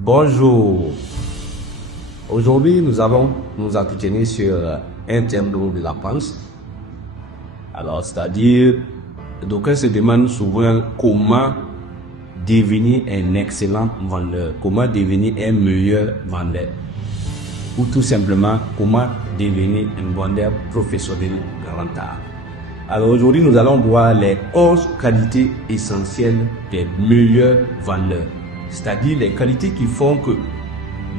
Bonjour. Aujourd'hui, nous allons nous entretenir sur un thème de la pensée. Alors, c'est-à-dire, d'aucuns se demandent souvent comment devenir un excellent vendeur, comment devenir un meilleur vendeur, ou tout simplement comment devenir un vendeur professionnel rentable. Alors aujourd'hui, nous allons voir les 11 qualités essentielles des meilleurs vendeurs, c'est-à-dire les qualités qui font que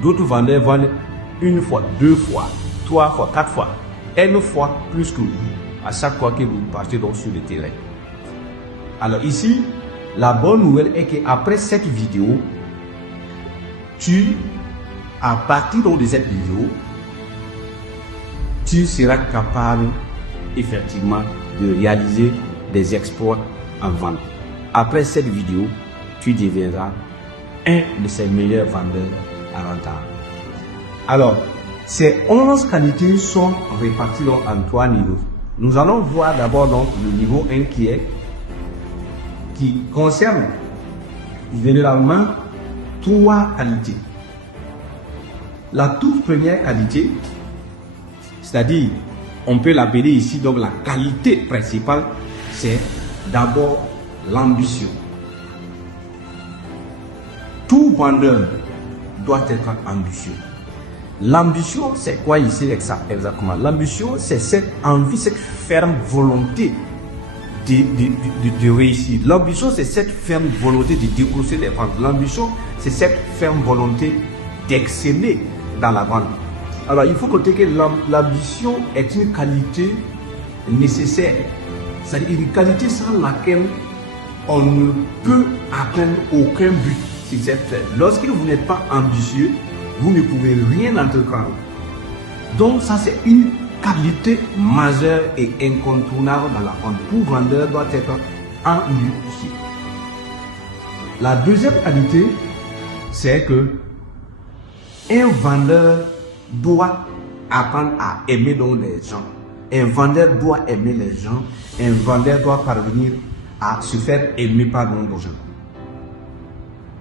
d'autres vendeurs vendent une fois, deux fois, trois fois, quatre fois, une fois plus que vous, à chaque fois que vous partez donc sur le terrain. Alors ici, la bonne nouvelle est qu'après cette vidéo, à partir donc de cette vidéo, tu seras capable effectivement de réaliser des exploits en vente. Après cette vidéo, tu deviendras un de ces meilleurs vendeurs à rentable. Alors, ces 11 qualités sont réparties en 3 niveaux. Nous allons voir d'abord donc le niveau 1 qui concerne généralement 3 qualités. La toute première qualité, c'est-à-dire, on peut l'appeler ici, donc la qualité principale, c'est d'abord l'ambition. Tout vendeur doit être ambitieux. L'ambition, c'est quoi ici exactement? L'ambition, c'est cette envie, cette ferme volonté de réussir. L'ambition, c'est cette ferme volonté de décrocher des ventes. L'ambition, c'est cette ferme volonté d'exceller dans la vente. Alors, il faut noter que l'ambition est une qualité nécessaire. C'est-à-dire une qualité sans laquelle on ne peut atteindre aucun but. Lorsque vous n'êtes pas ambitieux, vous ne pouvez rien entreprendre. Donc, ça, c'est une qualité majeure et incontournable dans la vente. Tout vendeur doit être ambitieux. La deuxième qualité, c'est que un vendeur doit apprendre à aimer donc les gens. Un vendeur doit aimer les gens. Un vendeur doit parvenir à se faire aimer par d'autres gens.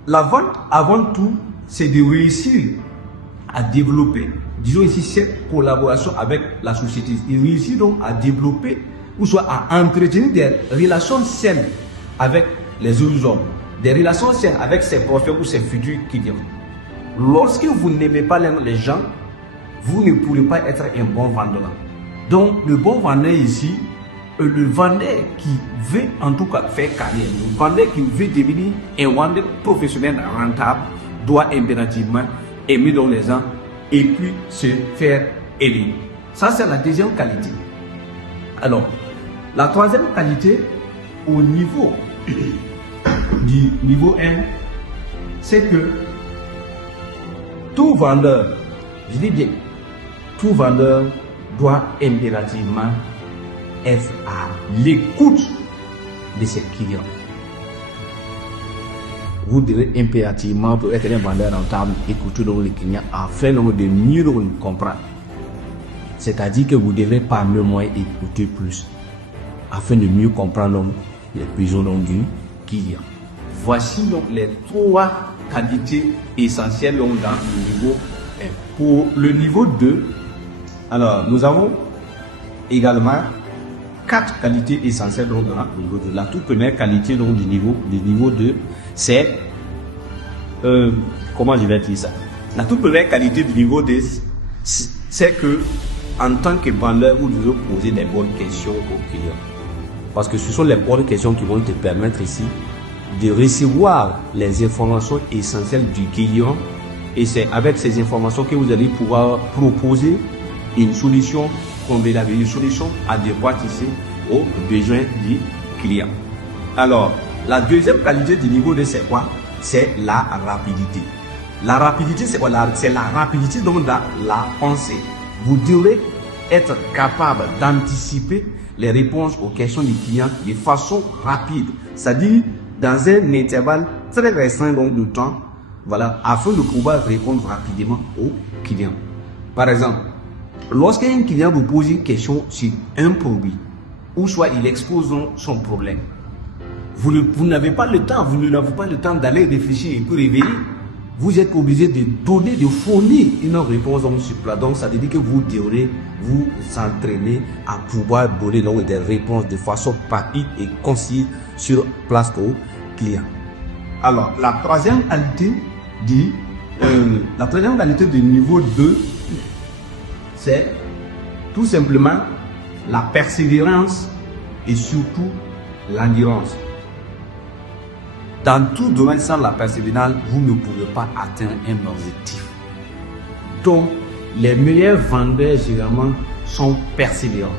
La vente, avant tout, c'est de réussir à développer, disons ici, cette collaboration avec la société. Il réussit donc à développer, ou soit à entretenir des relations saines avec les autres hommes, des relations saines avec ses prospects ou ses futurs clients. Lorsque vous n'aimez pas les gens, vous ne pourrez pas être un bon vendeur. Donc, le bon vendeur ici, le vendeur qui veut en tout cas faire carrière, le vendeur qui veut devenir un vendeur professionnel rentable, doit impérativement aimer donc les gens et puis se faire aider. Ça, c'est la deuxième qualité. Alors, la troisième qualité, au niveau du niveau 1, c'est que tout vendeur, je dis bien, tout vendeur doit impérativement être à l'écoute de ses clients. Vous devez impérativement, pour être un vendeur rentable, écouter donc les clients afin de mieux les comprendre. C'est-à-dire que vous devez parler moins et écouter plus afin de mieux comprendre les besoins du client. Voici donc les 3 qualités essentielles dans le niveau 1. Pour le niveau 2, alors nous avons également 4 qualités essentielles dans le niveau 2. La toute première qualité donc, du niveau 2, c'est comment je vais dire ça? La toute première qualité du niveau 2, c'est que en tant que vendeur, vous devez poser des bonnes questions aux clients. Parce que ce sont les bonnes questions qui vont te permettre ici de recevoir les informations essentielles du client, et c'est avec ces informations que vous allez pouvoir proposer une solution convenable, une solution adéquate ici aux besoins du client. Alors, la deuxième qualité du niveau 2, c'est quoi? C'est la rapidité. La rapidité, c'est quoi? C'est la rapidité donc dans la pensée. Vous devez être capable d'anticiper les réponses aux questions du client de façon rapide, c'est-à-dire dans un intervalle très restreint donc de temps, voilà, afin de pouvoir répondre rapidement aux clients. Par exemple, lorsqu'un client vous pose une question sur un produit, ou soit il expose son problème, vous n'avez pas le temps, vous n'avez pas le temps d'aller réfléchir et puis réveiller. vous êtes obligé de fournir une réponse donc, sur place. Donc, ça veut dire que vous devrez vous entraîner à pouvoir donner donc, des réponses de façon rapide et concise sur place au client. Alors, la troisième qualité du niveau 2, c'est tout simplement la persévérance et surtout l'endurance. Dans tout domaine, sans la persévérance, vous ne pouvez pas atteindre un objectif. Donc, les meilleurs vendeurs, généralement, sont persévérants.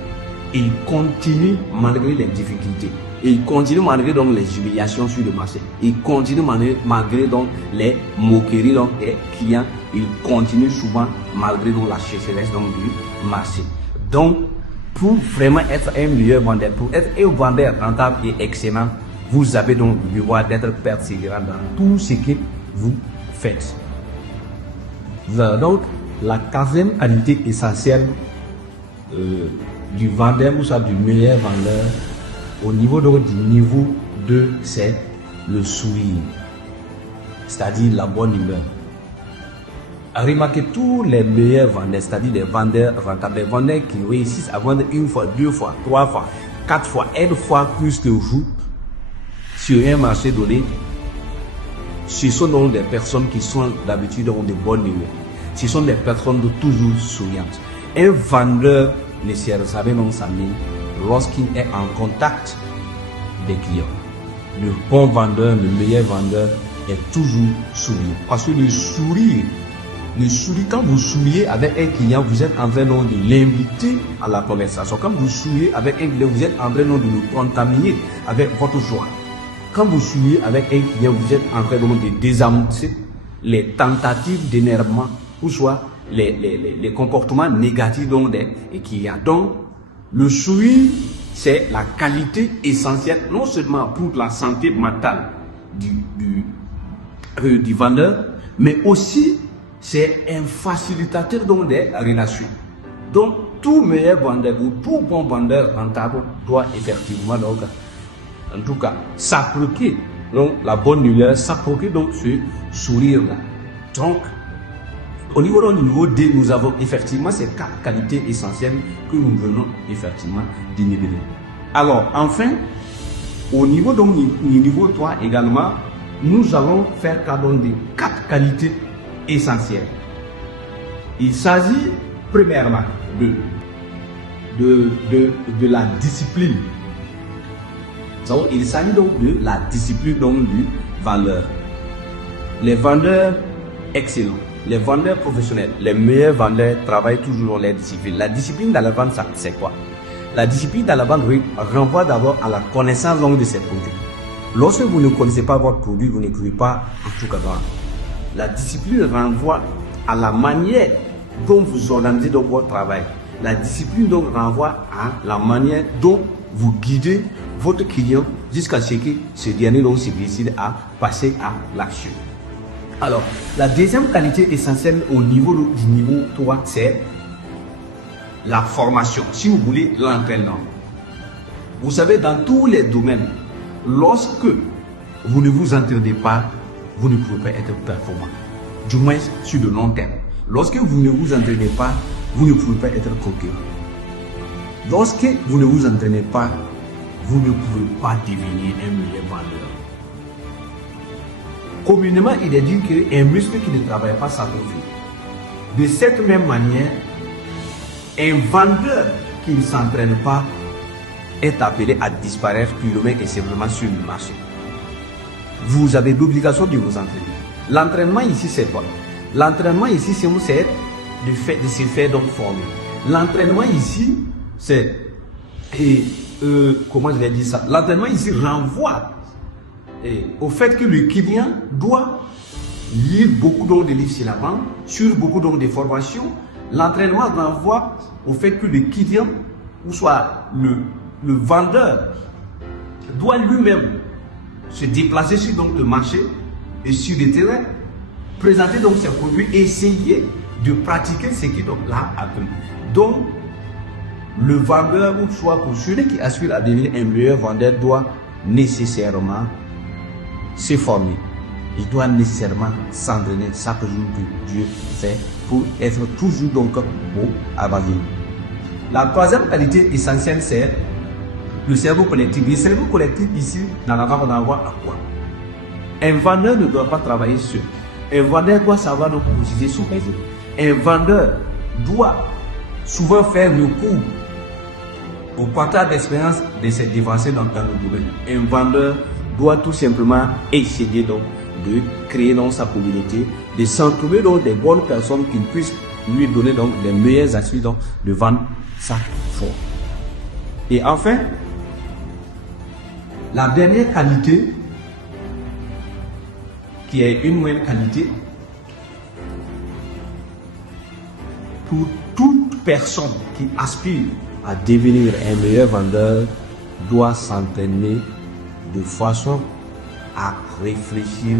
Et ils continuent malgré les difficultés. Et ils continuent malgré donc, les humiliations sur le marché. Ils continuent malgré donc, les moqueries donc, des clients. Ils continuent souvent malgré donc, la sécheresse donc, du marché. Donc, pour vraiment être un meilleur vendeur, pour être un vendeur rentable et excellent, vous avez donc le devoir d'être persévérant dans tout ce que vous faites. Donc, la quatrième qualité essentielle du vendeur, ou soit du meilleur vendeur, au niveau donc, du niveau 2, c'est le sourire, c'est-à-dire la bonne humeur. Remarquez tous les meilleurs vendeurs, c'est-à-dire des vendeurs rentables, des vendeurs qui réussissent à vendre une fois, deux fois, trois fois, quatre fois, une fois plus que vous sur un marché donné. Ce sont donc des personnes qui sont d'habitude de bonne humeur. Ce sont des personnes toujours souriantes. Un vendeur ne se savait non sa mine lorsqu'il est en contact des clients. Le bon vendeur, le meilleur vendeur est toujours souriant. Parce que le sourire, quand vous souriez avec un client, vous êtes en train de l'inviter à la conversation. Quand vous souriez avec un client, vous êtes en train de le contaminer avec votre joie. Quand vous souriez avec un client, vous êtes en train de désamorcer les tentatives d'énervement ou soit les comportements négatifs donc, des clients. Donc, le sourire, c'est la qualité essentielle, non seulement pour la santé mentale du vendeur, mais aussi c'est un facilitateur donc, des relations. Donc, tout meilleur vendeur ou tout bon vendeur rentable doit effectivement, donc, en tout cas, s'approprier donc la bonne humeur, s'approprier donc ce sourire-là. Donc, au niveau du niveau D, nous avons effectivement ces 4 qualités essentielles que nous venons effectivement d'énumérer. Alors, enfin, au niveau donc du niveau 3 également, nous allons faire cas donc des 4 qualités essentielles. Il s'agit premièrement de la discipline. Donc, il s'agit donc de la discipline donc, du vendeur. Les vendeurs excellents, les vendeurs professionnels, les meilleurs vendeurs travaillent toujours dans la discipline. La discipline dans la vente, c'est quoi? La discipline dans la vente renvoie d'abord à la connaissance donc, de ses produits. Lorsque vous ne connaissez pas votre produit, vous ne pouvez pas en tout cas vendre. La discipline renvoie à la manière dont vous organisez donc, votre travail. La discipline donc renvoie à la manière dont vous guidez votre client jusqu'à ce que ce dernier donc se décide à passer à l'action. Alors, la deuxième qualité essentielle au niveau du niveau 3, c'est la formation. Si vous voulez, l'entraînement. Vous savez, dans tous les domaines, lorsque vous ne vous entraînez pas, vous ne pouvez pas être performant. Du moins sur le long terme. Lorsque vous ne vous entraînez pas, vous ne pouvez pas être concurrent. Lorsque vous ne vous entraînez pas, vous ne pouvez pas devenir un meilleur vendeur. Communément, il est dit qu'un muscle qui ne travaille pas s'atrophie. De cette même manière, un vendeur qui ne s'entraîne pas est appelé à disparaître purement et simplement sur le marché. Vous avez l'obligation de vous entraîner. L'entraînement ici, c'est quoi? L'entraînement ici, c'est le fait de se faire donc former. L'entraînement ici, c'est comment je vais dire ça? L'entraînement ici renvoie au fait que le client doit lire beaucoup de livres sur la vente, sur beaucoup de formations. L'entraînement renvoie au fait que le client, ou soit le vendeur, doit lui-même se déplacer sur donc, le marché et sur le terrain, présenter donc ses produits, essayer de pratiquer ce qu'il a appris. Donc, le vendeur, ou soit pour celui qui aspire à devenir un meilleur vendeur, doit nécessairement se former. il doit nécessairement s'entraîner chaque jour que Dieu fait pour être toujours donc beau à bâtir. La troisième qualité essentielle, c'est le cerveau collectif. Le cerveau collectif ici, dans la on a à quoi? Un vendeur ne doit pas travailler seul. Un vendeur doit savoir donc positionner sur les autres. Un vendeur doit souvent faire recours au partage d'expérience de ses défenseurs dans le domaine. Un vendeur doit tout simplement essayer donc de créer dans sa communauté, de s'entourer donc des bonnes personnes qui puissent lui donner donc les meilleures astuces donc de vendre sa force. Et enfin, la dernière qualité, qui est une moyenne qualité, pour toute personne qui aspire à devenir un meilleur vendeur, doit s'entraîner de façon à réfléchir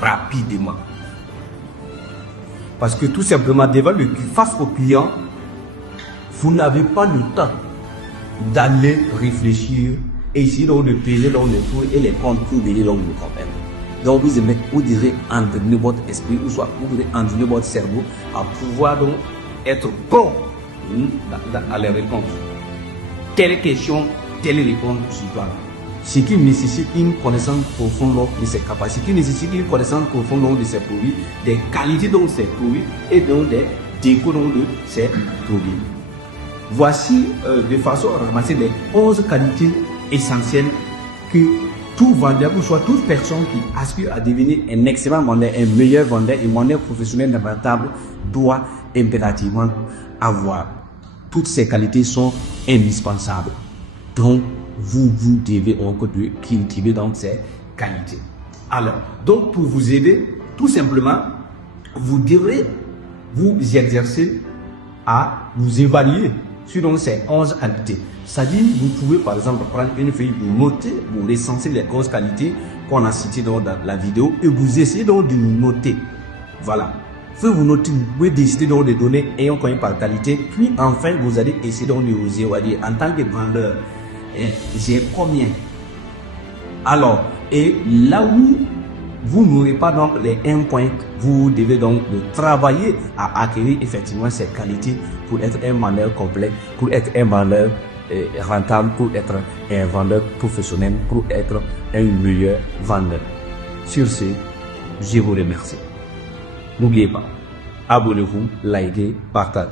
rapidement. Parce que tout simplement, devant le face au client, vous n'avez pas le temps d'aller réfléchir et essayer donc de peser dans le pour et les prendre pour venir dans le problème. Donc vous devez entraîner votre esprit, ou soit vous devez entraîner votre cerveau à pouvoir donc être bon à les réponses. Telle question, telle réponse sur toi. Ce qui nécessite une connaissance profonde de ses capacités, qui nécessite une connaissance profonde de ses produits, des qualités de ses produits et donc des défauts de ses produits. Voici de façon à ramasser les 11 qualités essentielles que tout vendeur, ou soit toute personne qui aspire à devenir un excellent vendeur, un meilleur vendeur, un vendeur professionnel rentable doit impérativement avoir. Toutes ces qualités sont indispensables. Donc, vous devez encore cultiver dans ces qualités. Alors, donc pour vous aider, tout simplement, vous devrez vous exercer à vous évaluer sur ces 11 qualités. C'est-à-dire, vous pouvez par exemple prendre une feuille, vous noter, vous recenser les 11 qualités qu'on a citées dans la vidéo et vous essayez donc de noter. Voilà. Si vous notez, vous pouvez décider donc de donner ayant combien par qualité, puis enfin vous allez essayer donc de vous évaluer en tant que vendeur. J'ai combien? Alors, et là où vous n'aurez pas donc les 1 point, vous devez donc travailler à acquérir effectivement ces qualités pour être un vendeur complet, pour être un vendeur rentable, pour être un vendeur professionnel, pour être un meilleur vendeur. Sur ce, je vous remercie. N'oubliez pas, abonnez-vous, likez, partagez.